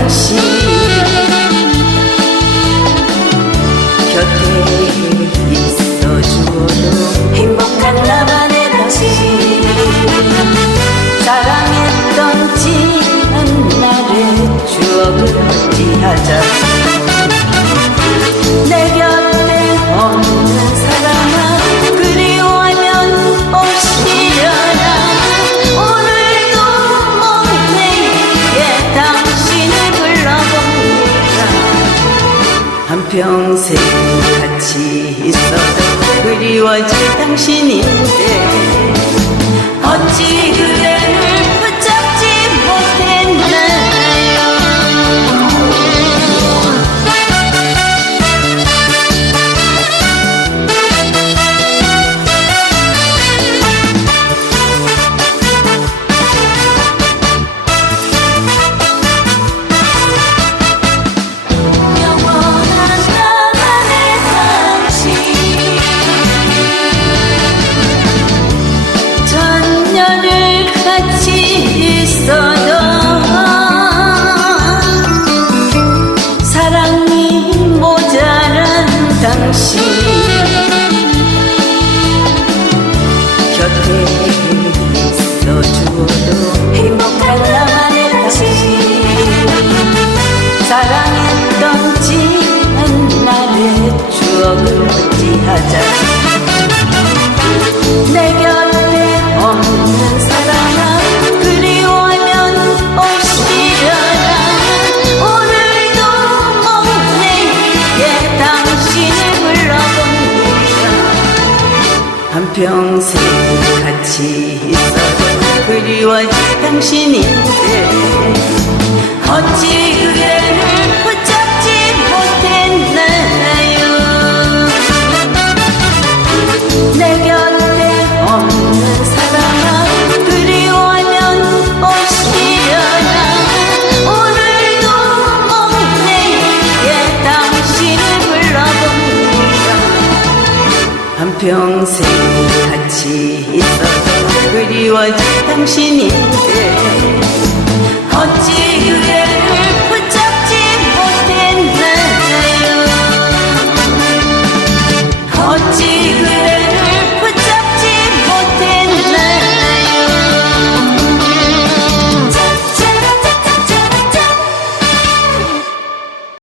다시 곁에 한평생 같이 있어도 그리워질 당신인데 당신 곁에 있어 주어도 행복한 나만의 당신 사랑했던 지난 날의 추억을 어찌하자 평생 같이 있어도 그리워질 당신인데 어찌 그대 평생 같이 있어도 그리워질 당신인데 어찌